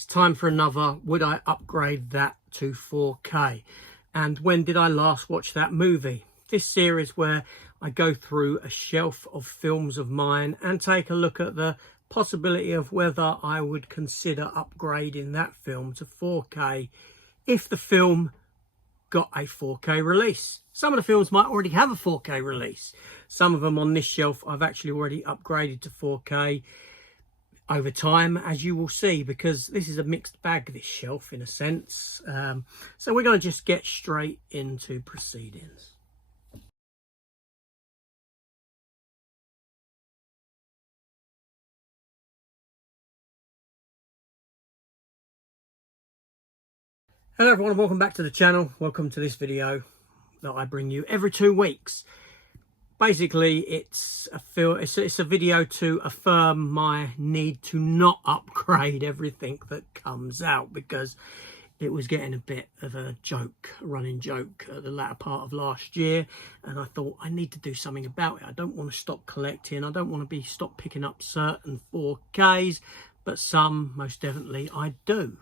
It's time for another. Would I upgrade that to 4K? And when did I last watch that movie? This series where I go through a shelf of films of mine and take a look at the possibility of whether I would consider upgrading that film to 4K if the film got a 4K release. Some of the films might already have a 4K release. Some of them on this shelf I've actually already upgraded to 4K over time, as you will see, because this is a mixed bag, this shelf, in a sense. So we're going to just get straight into proceedings. Hello everyone, and welcome back to the channel. Welcome to this video that I bring you every 2 weeks. Basically, it's a video to affirm my need to not upgrade everything that comes out, because it was getting a bit of a running joke at the latter part of last year, and I thought I need to do something about it. I don't want to stop collecting. I don't want to stop picking up certain 4Ks, but some, most definitely, I do.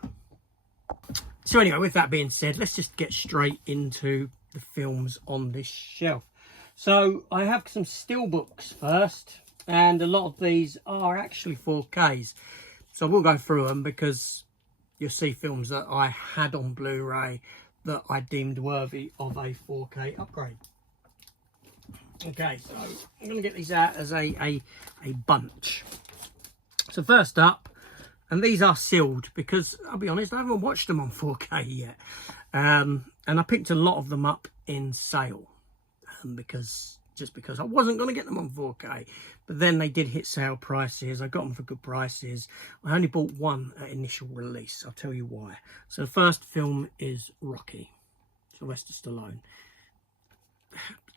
So anyway, with that being said, let's just get straight into the films on this shelf. So I have some steelbooks first, and a lot of these are actually 4Ks. So we'll go through them because you'll see films that I had on Blu-ray that I deemed worthy of a 4K upgrade. Okay, so I'm going to get these out as a bunch. So first up, and these are sealed because, I'll be honest, I haven't watched them on 4K yet. And I picked a lot of them up in sale. Because I wasn't going to get them on 4K, but then they did hit sale prices. I got them for good prices. I only bought one at initial release. I'll tell you why. So the first film is Rocky, Sylvester Stallone.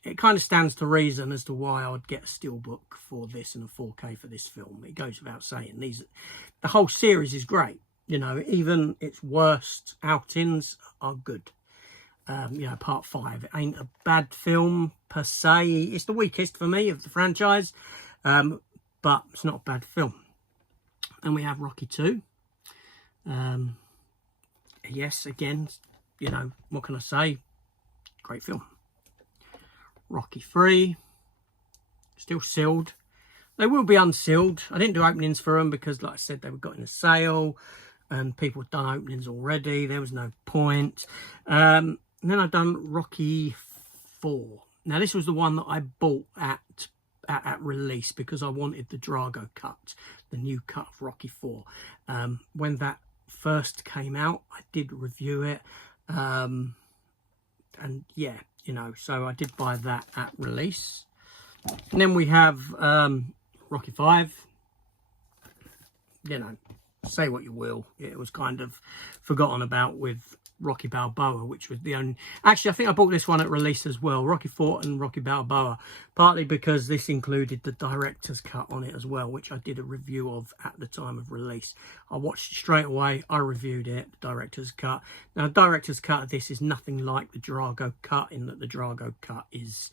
It kind of stands to reason as to why I would get a steelbook for this and a 4K for this film. It goes without saying. The whole series is great. You know, even its worst outings are good. You know, part 5, it ain't a bad film per se. It's the weakest for me of the franchise, but it's not a bad film. And we have Rocky 2. Yes, again, you know, what can I say? Great film. Rocky 3, still sealed. They will be unsealed. I didn't do openings for them because, like I said, they were got in a sale and people had done openings already. There was no point. And then I've done Rocky 4. Now, this was the one that I bought at release because I wanted the Drago cut, the new cut of Rocky 4. When that first came out, I did review it. And yeah, you know, so I did buy that at release. And then we have Rocky 5. You know, say what you will. It was kind of forgotten about with Rocky Balboa, which was the only... Actually, I think I bought this one at release as well, Rocky 4 and Rocky Balboa, partly because this included the director's cut on it as well, which I did a review of at the time of release. I watched it straight away, I reviewed it, the director's cut. Now, the director's cut of this is nothing like the Drago cut, in that the Drago cut is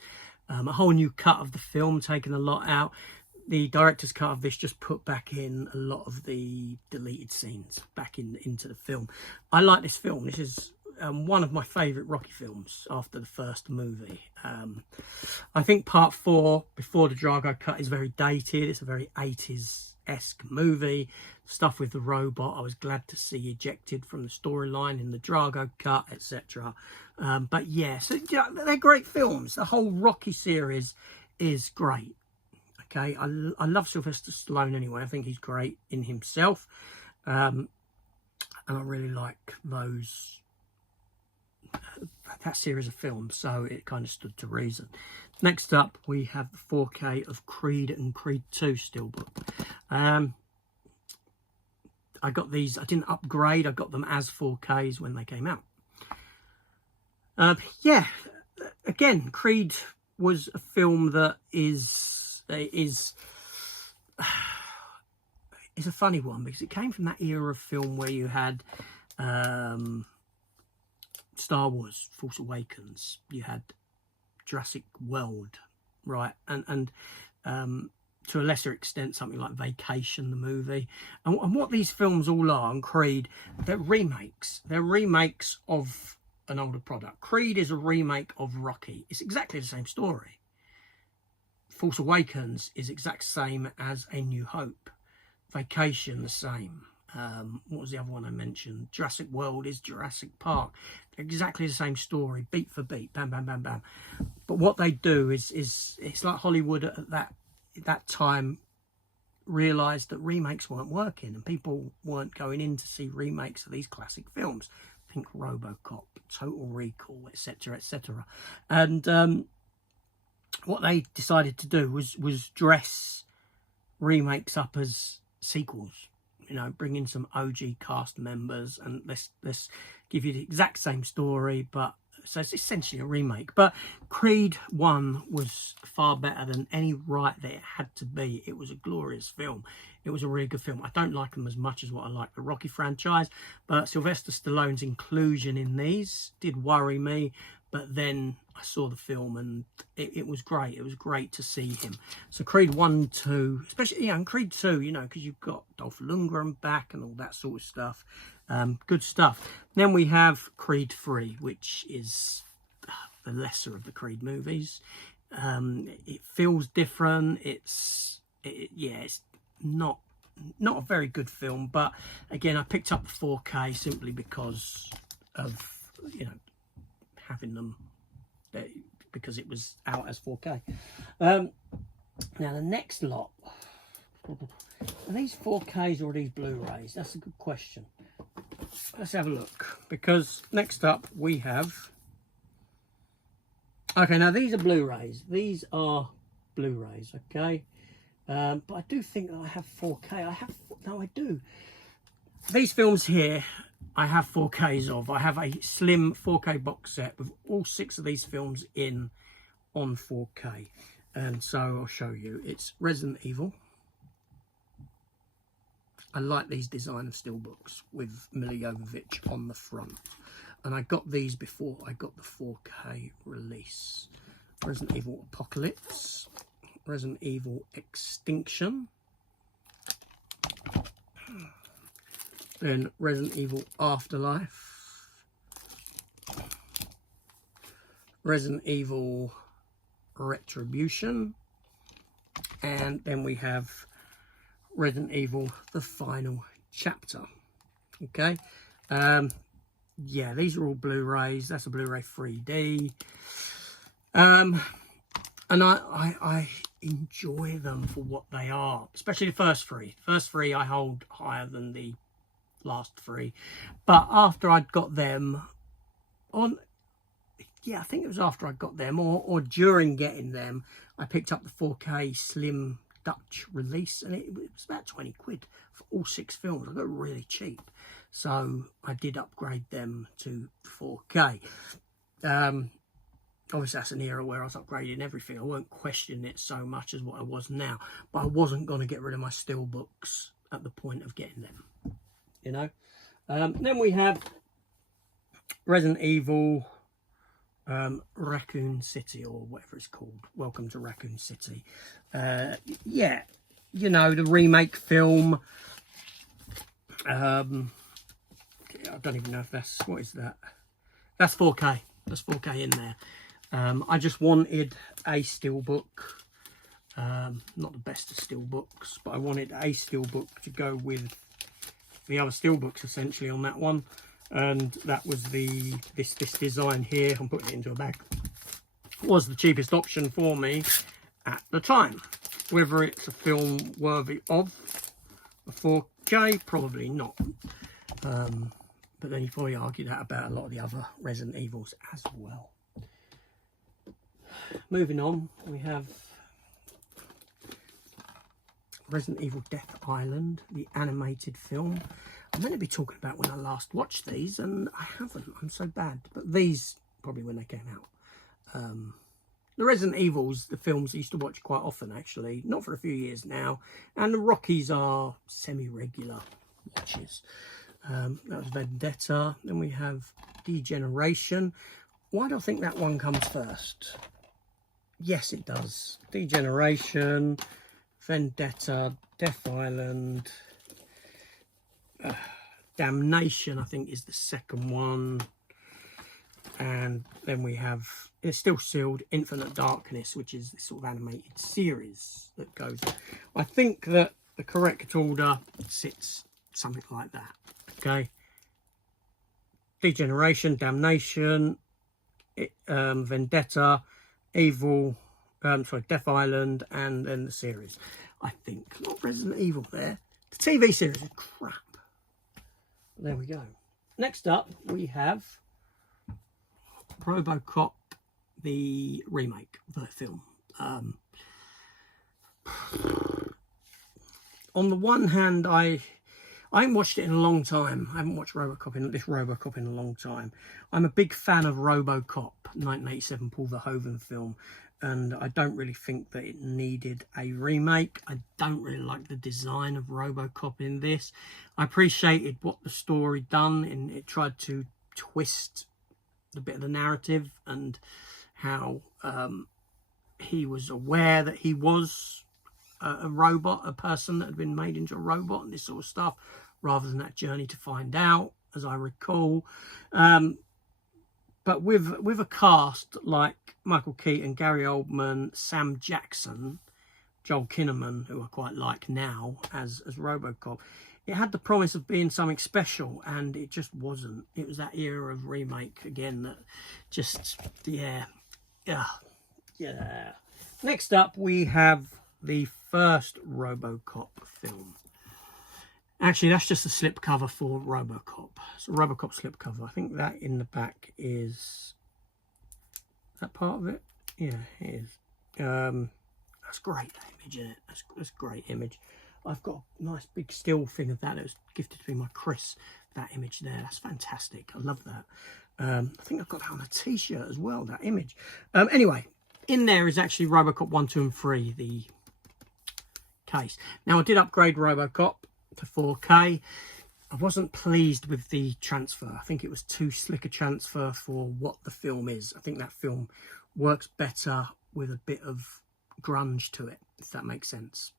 a whole new cut of the film, taking a lot out. The director's cut of this just put back in a lot of the deleted scenes back into the film. I like this film. This is one of my favourite Rocky films after the first movie. I think part 4, before the Drago cut, is very dated. It's a very 80s-esque movie. Stuff with the robot, I was glad to see ejected from the storyline in the Drago cut, etc. But yeah, so yeah, they're great films. The whole Rocky series is great. Okay, I love Sylvester Stallone anyway. I think he's great in himself. And I really like that series of films, so it kind of stood to reason. Next up, we have the 4K of Creed and Creed 2 steelbook. I got these, I didn't upgrade, I got them as 4Ks when they came out. Yeah, again, Creed was a film that is a funny one, because it came from that era of film where you had Star Wars, Force Awakens, you had Jurassic World, right, and to a lesser extent, something like Vacation, the movie. And what these films all are, and Creed, they're remakes. They're remakes of an older product. Creed is a remake of Rocky. It's exactly the same story. Force Awakens is exact same as A New Hope. Vacation, the same. What was the other one I mentioned? Jurassic World is Jurassic Park. Exactly the same story, beat for beat, bam, bam, bam, bam. But what they do is it's like Hollywood at that time realised that remakes weren't working, and people weren't going in to see remakes of these classic films. Think Robocop, Total Recall, etc., etc. And what they decided to do was dress remakes up as sequels. You know, bring in some OG cast members and let's give you the exact same story, but so it's essentially a remake. But Creed 1 was far better than any right that it had to be. It was a glorious film. It was a really good film. I don't like them as much as what I like the Rocky franchise, but Sylvester Stallone's inclusion in these did worry me. But then I saw the film and it was great. It was great to see him. So Creed 1, 2, especially, and Creed 2, you know, because you've got Dolph Lundgren back and all that sort of stuff. Good stuff. Then we have Creed 3, which is the lesser of the Creed movies. It feels different. It's not a very good film. But again, I picked up the 4K simply because of, you know, having them because it was out as 4K. Now the next lot, are these 4Ks or are these Blu-rays? That's a good question. Let's have a look, because next up we have, okay, now these are Blu-rays. These are Blu-rays, okay, but I do think that I have 4K. No, I do. These films here I have 4Ks of. I have a slim 4K box set with all 6 of these films in on 4K. And so I'll show you. It's Resident Evil. I like these design of steelbooks with Milla Jovovich on the front. And I got these before I got the 4K release. Resident Evil Apocalypse. Resident Evil Extinction. Then Resident Evil Afterlife, Resident Evil Retribution, and then we have Resident Evil The Final Chapter. Okay, yeah, these are all Blu-rays. That's a Blu-ray 3D, and I enjoy them for what they are, especially the first 3. First 3 I hold higher than the last 3, but after I'd got them on, yeah, I think it was after I got them or during getting them, I picked up the 4K slim Dutch release, and it was about 20 quid for all 6 films. I got it really cheap, so I did upgrade them to 4K. Obviously that's an era where I was upgrading everything. I won't question it so much as what I was now, but I wasn't going to get rid of my steelbooks at the point of getting them. You know, then we have Resident Evil Raccoon City, or whatever it's called. Welcome to Raccoon City. Yeah, you know, the remake film. I don't even know if that's, what is that? That's 4K. That's 4K in there. I just wanted a steelbook. Not the best of steelbooks, but I wanted a steelbook to go with the other steelbooks essentially on that one, and that was this design here. I'm putting it into a bag. Was the cheapest option for me at the time. Whether it's a film worthy of a 4K, probably not. But then you probably argue that about a lot of the other Resident Evils as well. Moving on, we have Resident Evil Death Island, the animated film. I'm meant to be talking about when I last watched these, and I haven't. I'm so bad. But these, probably when they came out. The Resident Evils, the films I used to watch quite often, actually. Not for a few years now. And the Rockies are semi-regular watches. That was Vendetta. Then we have Degeneration. Why do I think that one comes first? Yes, it does. Degeneration. Vendetta, Death Island, Damnation, I think, is the second one. And then we have, it's still sealed, Infinite Darkness, which is this sort of animated series that goes. I think that the correct order sits something like that. Okay. Degeneration, Damnation, Vendetta, Evil, Death Island, and then the series. I think, not Resident Evil there. The TV series is crap. There we go. Next up, we have Robocop, the remake of the film. On the one hand, I haven't watched it in a long time. I haven't watched Robocop in a long time. I'm a big fan of Robocop, 1987 Paul Verhoeven film, and I don't really think that it needed a remake. I don't really like the design of Robocop in this. I appreciated what the story done, and it tried to twist a bit of the narrative and how he was aware that he was a robot, a person that had been made into a robot and this sort of stuff, rather than that journey to find out, as I recall. But with a cast like Michael Keaton, Gary Oldman, Sam Jackson, Joel Kinnaman, who I quite like now as Robocop, it had the promise of being something special, and it just wasn't. It was that era of remake again that just, yeah. Next up, we have the first Robocop film. Actually, that's just a slipcover for Robocop. It's a Robocop slipcover. I think that in the back is that part of it. Yeah, it is. That's great, that image, isn't it? That's a great image. I've got a nice big still thing of that. It was gifted to me by Chris. That image there, that's fantastic. I love that. I think I've got that on a t-shirt as well, that image. Anyway, in there is actually Robocop 1, 2 and 3, the case. Now, I did upgrade Robocop to 4K. I wasn't pleased with the transfer. I think it was too slick a transfer for what the film is. I think that film works better with a bit of grunge to it, if that makes sense.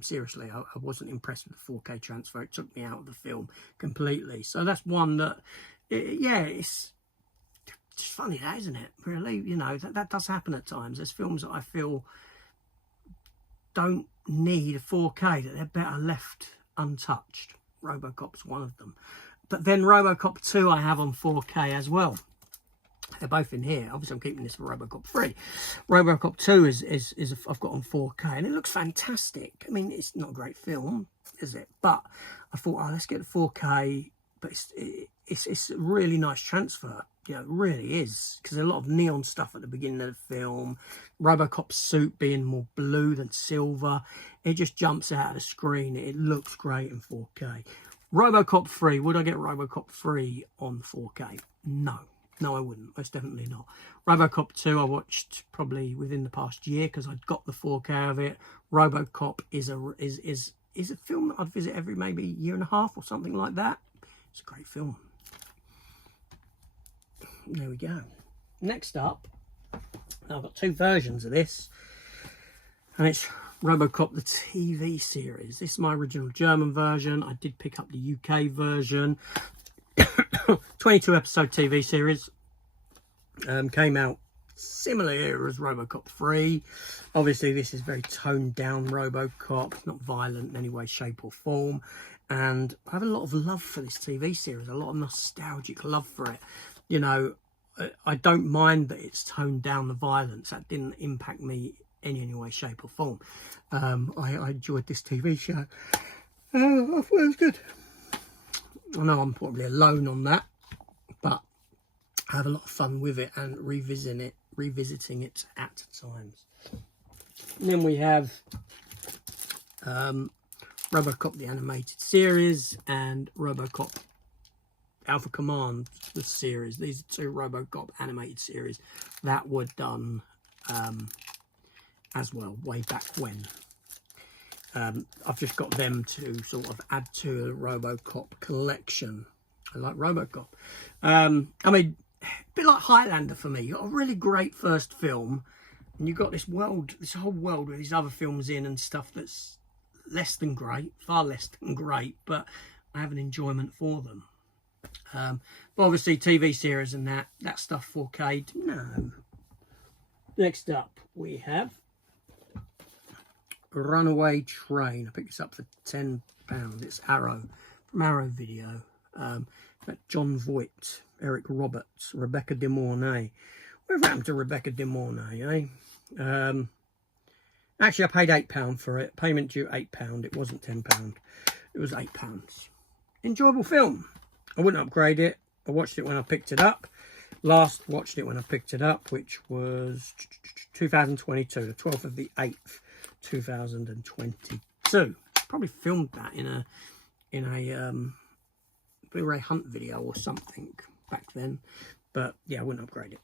Seriously, I wasn't impressed with the 4K transfer. It took me out of the film completely. So that's one that, it's just funny, that, isn't it? Really, you know, that does happen at times. There's films that I feel don't need a 4K, that they're better left untouched. Robocop's one of them. But then Robocop 2 I have on 4K as well. They're both in here. Obviously, I'm keeping this for Robocop 3. Robocop 2 is I've got on 4K, and it looks fantastic. I mean, it's not a great film, is it? But I thought, oh, let's get the 4K. But it's a really nice transfer. Yeah, it really is, because there's a lot of neon stuff at the beginning of the film. Robocop's suit being more blue than silver. It just jumps out of the screen. It looks great in 4K. Robocop 3, would I get Robocop 3 on 4K? No. No, I wouldn't. Most definitely not. Robocop 2 I watched probably within the past year because I'd got the 4K of it. Robocop is a film that I'd visit every maybe year and a half or something like that. It's a great film. There we go. Next up, I've got two versions of this, and it's Robocop the TV series. This is my original German version. I did pick up the UK version. 22 episode TV series. Came out similar era as Robocop 3. Obviously, this is very toned down Robocop, not violent in any way, shape or form. And I have a lot of love for this TV series, a lot of nostalgic love for it. You know, I don't mind that it's toned down the violence. That didn't impact me in any way, shape or form. I enjoyed this TV show. I thought it was good. I know I'm probably alone on that, but I have a lot of fun with it and revisiting it at times. And then we have Robocop the animated series and Robocop Alpha Command the series. These are two Robocop animated series that were done as well way back when. I've just got them to sort of add to the Robocop collection. I like Robocop. I mean, a bit like Highlander for me. You got a really great first film, And you've got this world, this whole world with these other films in and stuff that's less than great, far less than great, but I have an enjoyment for them. But obviously TV series and that stuff 4K, no. Next up we have Runaway Train. I picked this up for £10. It's Arrow, from Arrow Video. John Voight, Eric Roberts, Rebecca De Mornay. Whatever happened to Rebecca De Mornay, eh? Actually, I paid £8 for it. Payment due £8. It wasn't £10. It was £8. Enjoyable film. I wouldn't upgrade it. I watched it when I picked it up. Last watched it when I picked it up, which was 2022, the 12th of the 8th, 2022. Probably filmed that in a Blu-ray hunt video or something back then. But yeah, I wouldn't upgrade it.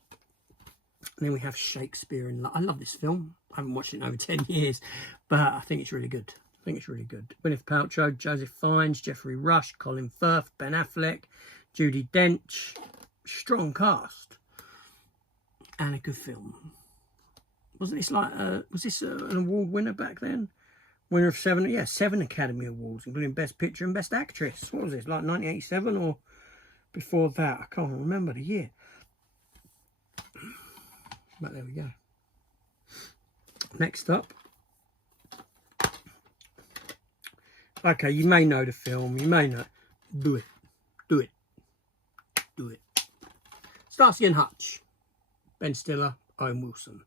And then we have Shakespeare in Love. I love this film. I haven't watched it in over 10 years, but I think it's really good. I think it's really good. Gwyneth Paltrow, Joseph Fiennes, Geoffrey Rush, Colin Firth, Ben Affleck, Judi Dench. Strong cast. And a good film. Wasn't this like, was this an award winner back then? Winner of 7 Academy Awards, including Best Picture and Best Actress. What was this, like 1987 or before that? I can't remember the year. But there we go. Next up. Okay, you may know the film. You may know. Do it. Do it. Do it. Starsky and Hutch. Ben Stiller, Owen Wilson.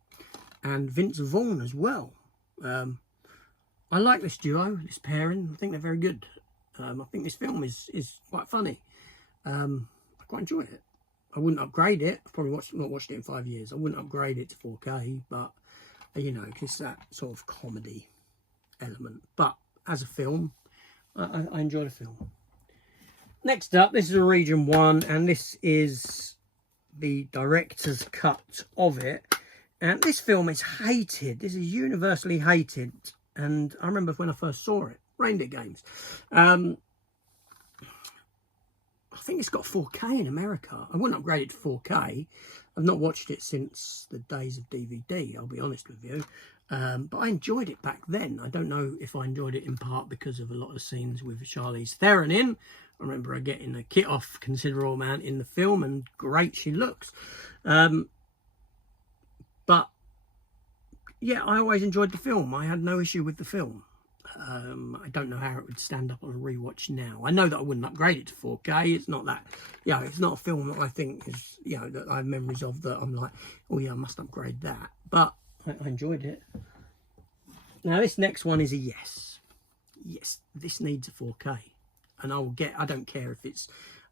And Vince Vaughn as well. I like this duo, this pairing. I think they're very good. I think this film is quite funny. I quite enjoy it. I wouldn't upgrade it. I've probably not watched it in 5 years. I wouldn't upgrade it to 4K, but, you know, it's that sort of comedy element. But as a film, I enjoy the film. Next up, this is a Region 1, and this is the director's cut of it. And this film is hated. This is universally hated. And I remember when I first saw it, Reindeer Games. I think it's got 4K in America. I wouldn't upgrade it to 4K. I've not watched it since the days of DVD, I'll be honest with you. But I enjoyed it back then. I don't know if I enjoyed it in part because of a lot of scenes with Charlize Theron in. I remember her getting a kit off considerable amount in the film, and great she looks. But yeah, I always enjoyed the film. I had no issue with the film. I don't know how it would stand up on a rewatch now. I know that I wouldn't upgrade it to 4K. It's not that, you know, it's not a film that I think is, you know, that I have memories of that I'm like, oh yeah, I must upgrade that. But I enjoyed it. Now this next one is a yes. Yes, this needs a 4K. And I don't care if it's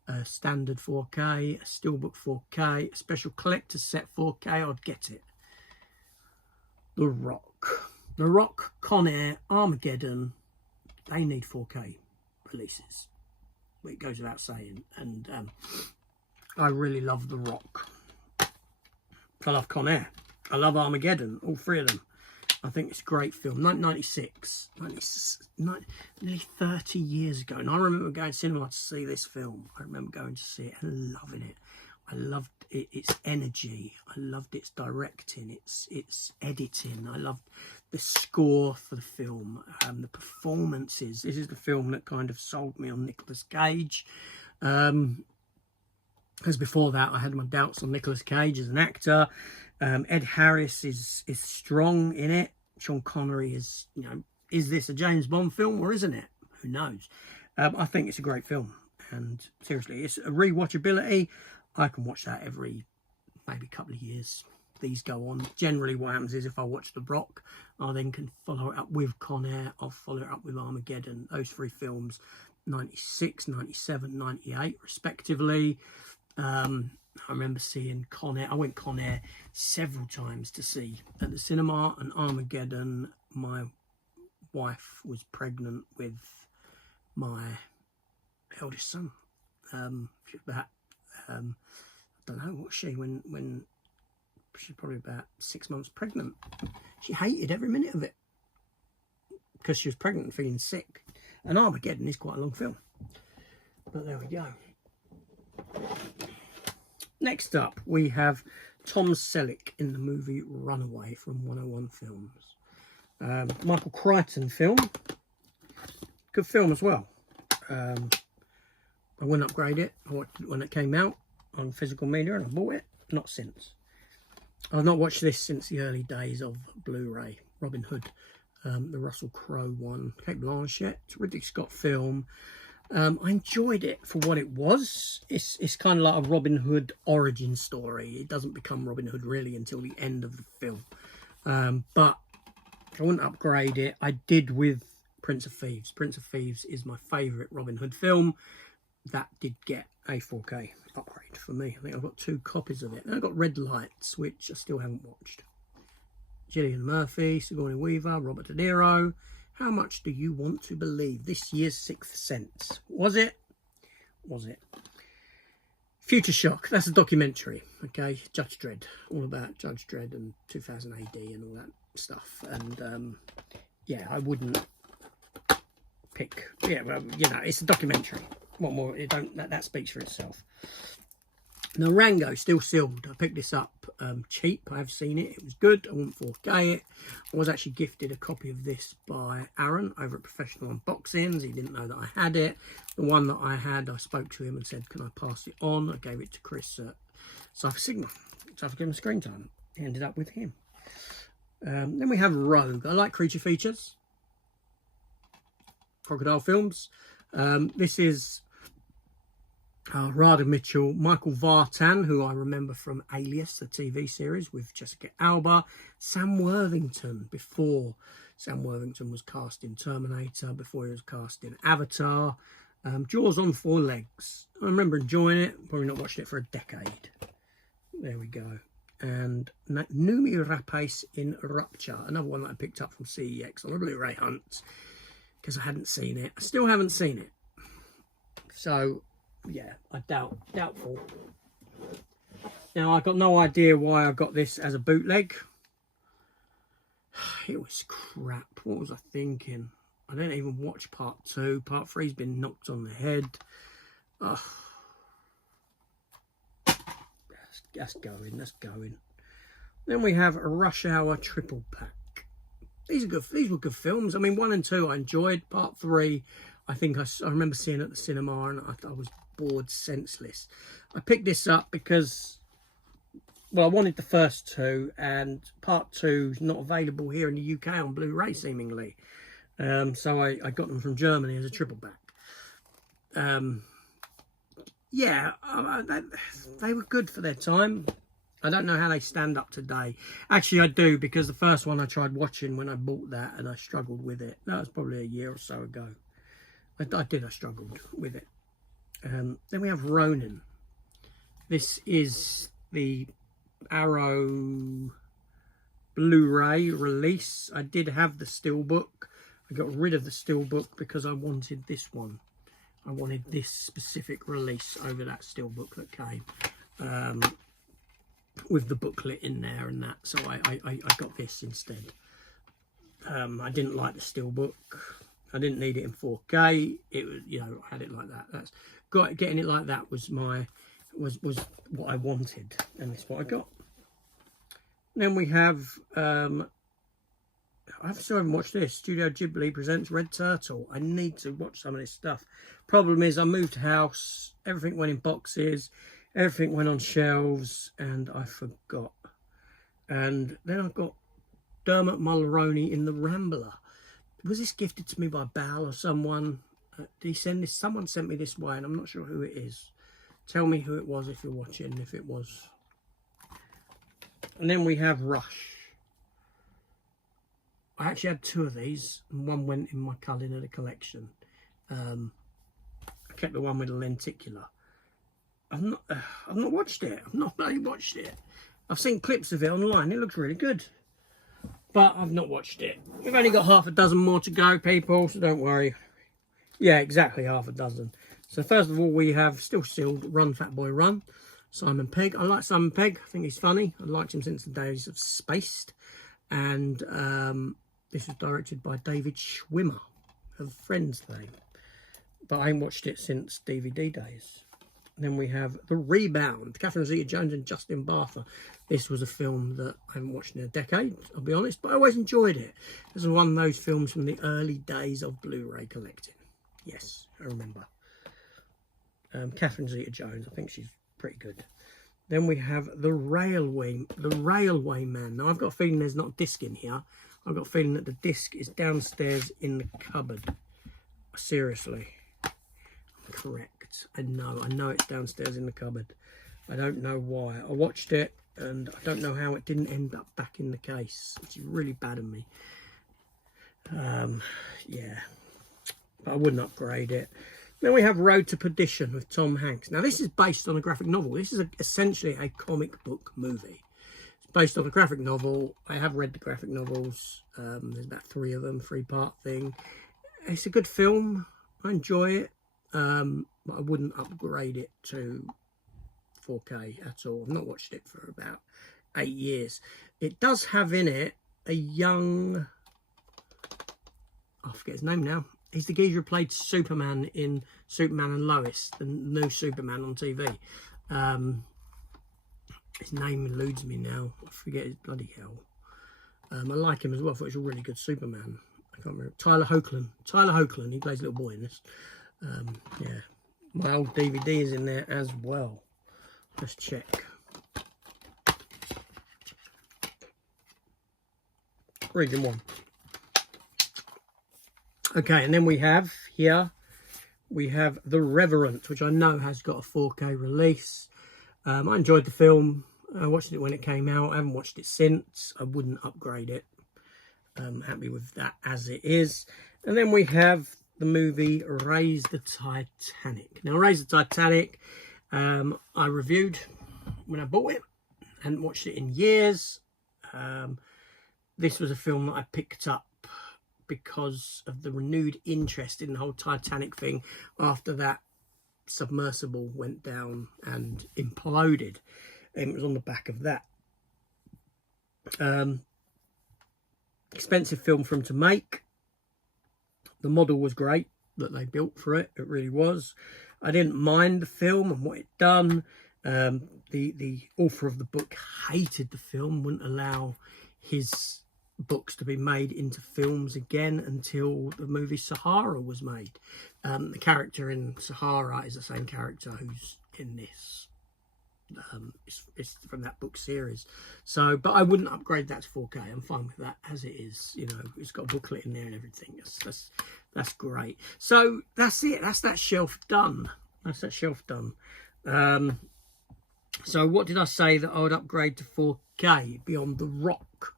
a standard 4K, a steelbook 4K, a special collector's set 4K, I'd get it. The Rock. The Rock, Con Air, Armageddon, they need 4K releases. It goes without saying. And I really love The Rock. I love Con Air. I love Armageddon, all three of them. I think it's a great film. 1996, nearly 30 years ago. And I remember going to cinema to see this film. I remember going to see it and loving it. I loved its energy. I loved its directing, its editing. I loved the score for the film, the performances. This is the film that kind of sold me on Nicolas Cage. As before that, I had my doubts on Nicolas Cage as an actor. Ed Harris is strong in it. Sean Connery is, you know, is this a James Bond film or isn't it? Who knows? I think it's a great film. And seriously, it's a rewatchability. I can watch that every maybe couple of years. These go on. Generally what happens is if I watch The Rock, I then can follow it up with Con Air. I'll follow it up with Armageddon. Those three films, 96, 97, 98 respectively. I remember seeing Con Air. I went Con Air several times to see at the cinema, and Armageddon, my wife was pregnant with my eldest son. She was about, I don't know, what was she, when she was probably about 6 months pregnant. She hated every minute of it because she was pregnant and feeling sick. And Armageddon is quite a long film. But there we go. Next up, we have Tom Selleck in the movie Runaway from 101 Films. Michael Crichton film. Good film as well. I wouldn't upgrade it. I watched it when it came out on physical media and I bought it. Not since. I've not watched this since the early days of Blu-ray. Robin Hood, the Russell Crowe one. Kate Blanchett, Ridley Scott film. I enjoyed it for what it was. It's kind of like a Robin Hood origin story. It doesn't become Robin Hood really until the end of the film. But I wouldn't upgrade it. I did with Prince of Thieves. Prince of Thieves is my favourite Robin Hood film. That did get a 4K upgrade for me. I think I've got 2 copies of it. And I've got Red Lights, which I still haven't watched. Cillian Murphy, Sigourney Weaver, Robert De Niro. How much do you want to believe? This year's Sixth Sense. Was it? Was it? Future Shock. That's a documentary. Okay, Judge Dredd. All about Judge Dredd and 2000 AD and all that stuff. And yeah, I wouldn't pick. Yeah, well, you know, it's a documentary. What more? It don't. That speaks for itself. Now, Rango, still sealed. I picked this up cheap. I have seen it. It was good. I wouldn't 4K it. I was actually gifted a copy of this by Aaron over at Professional Unboxings. He didn't know that I had it. The one that I had, I spoke to him and said, can I pass it on? I gave it to Chris at Cypher Sigma. So I've given him screen time. He ended up with him. Then we have Rogue. I like creature features. Crocodile Films. This is Radha Mitchell, Michael Vartan, who I remember from Alias, the TV series with Jessica Alba, Sam Worthington, before Sam Worthington was cast in Terminator, before he was cast in Avatar, Jaws on 4 Legs. I remember enjoying it, probably not watched it for a decade. There we go. And Numi Rapace in Rupture, another one that I picked up from CEX on a Blu-ray hunt, because I hadn't seen it. I still haven't seen it. So, yeah, I doubtful. Now, I've got no idea why I got this as a bootleg. It was crap. What was I thinking? I didn't even watch part 2. Part 3's been knocked on the head. Oh. That's going. Then we have a Rush Hour triple pack. These were good films. I mean, 1 and 2 I enjoyed. Part 3, I think I remember seeing it at the cinema and I was bored senseless. I picked this up because, well, I wanted the first 2 and part 2 is not available here in the UK on Blu-ray seemingly. So I got them from Germany as a triple back. Yeah, they were good for their time. I don't know how they stand up today. Actually, I do, because the first one I tried watching when I bought that and I struggled with it. That was probably a year or so ago. I struggled with it. Then we have Ronin. This is the Arrow Blu-ray release. I did have the steelbook. I got rid of the steelbook because I wanted this one. I wanted this specific release over that steelbook that came with the booklet in there and that. So I got this instead. I didn't like the steelbook. I didn't need it in 4K. It was, you know, I had it like that. Getting it like that was was what I wanted, and that's what I got. Then we have I still haven't watched this. Studio Ghibli presents Red Turtle. I need to watch some of this stuff. Problem is, I moved house. Everything went in boxes. Everything went on shelves, and I forgot. And then I got Dermot Mulroney in The Rambler. Was this gifted to me by Bal or someone? Did he send this? Someone sent me this way, and I'm not sure who it is. Tell me who it was if you're watching, if it was. And then we have Rush. I actually had 2 of these, and one went in my culinary collection. I kept the one with the lenticular. I've not watched it. I've not really watched it. I've seen clips of it online. It looks really good, but I've not watched it. We've only got half a dozen more to go, people, so don't worry. Yeah, exactly half a dozen. So first of all, we have still sealed Run Fat Boy Run. Simon Pegg. I like Simon Pegg. I think he's funny. I liked him since the days of Spaced. And this was directed by David Schwimmer of Friends fame. But I ain't watched it since DVD days. Then we have The Rebound, Catherine Zeta-Jones and Justin Bartha. This was a film that I haven't watched in a decade, I'll be honest, but I always enjoyed it. This was one of those films from the early days of Blu-ray collecting. Yes, I remember. Catherine Zeta-Jones, I think she's pretty good. Then we have The Railway Man. Now, I've got a feeling there's not a disc in here. I've got a feeling that the disc is downstairs in the cupboard. Seriously. I'm correct. I know it's downstairs in the cupboard. I don't know why. I watched it and I don't know how it didn't end up back in the case, which is really bad of me. Yeah, but I wouldn't upgrade it. Then we have Road to Perdition with Tom Hanks. Now, this is based on a graphic novel. This is essentially a comic book movie. It's based on a graphic novel. I have read the graphic novels. There's about 3 of them, 3-part thing. It's a good film. I enjoy it, but I wouldn't upgrade it to 4K at all. I've not watched it for about 8 years. It does have in it a young... I forget his name now. He's the geezer who played Superman in Superman and Lois, the new Superman on TV. His name eludes me now. I forget his bloody hell. I like him as well. I thought he was a really good Superman. I can't remember. Tyler Hoechlin. Tyler Hoechlin. He plays a little boy in this. Yeah. My old DVD is in there as well. Let's check. Region 1. Okay, and then we have here, we have The Reverend, which I know has got a 4K release. I enjoyed the film. I watched it when it came out. I haven't watched it since. I wouldn't upgrade it. I'm happy with that as it is. And then we have the movie Raise the Titanic. Now, Raise the Titanic, I reviewed when I bought it. I hadn't watched it in years. This was a film that I picked up because of the renewed interest in the whole Titanic thing after that submersible went down and imploded. It was on the back of that. Expensive film for them to make. The model was great that they built for it. It really was. I didn't mind the film and what it done. The author of the book hated the film, wouldn't allow his books to be made into films again until the movie Sahara was made. The character in Sahara is the same character who's in this. It's from that book series. So, but I wouldn't upgrade that to 4K. I'm fine with that as it is. You know, it's got a booklet in there and everything. That's great. So that's it. That's that shelf done. That's that shelf done. So what did I say that I would upgrade to 4K beyond The Rock?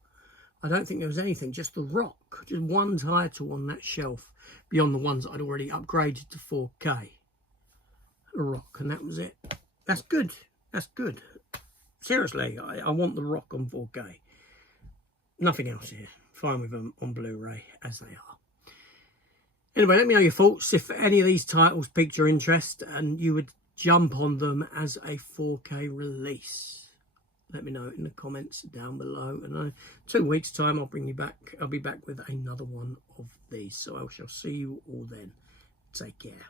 I don't think there was anything, just The Rock. Just one title on that shelf beyond the ones that I'd already upgraded to 4K. The Rock, and that was it. That's good. That's good. Seriously, I want The Rock on 4K. Nothing else here. Fine with them on Blu-ray, as they are. Anyway, let me know your thoughts. If any of these titles piqued your interest and you would jump on them as a 4K release. Let me know in the comments down below. And in 2 weeks' time, I'll bring you back. I'll be back with another one of these. So I shall see you all then. Take care.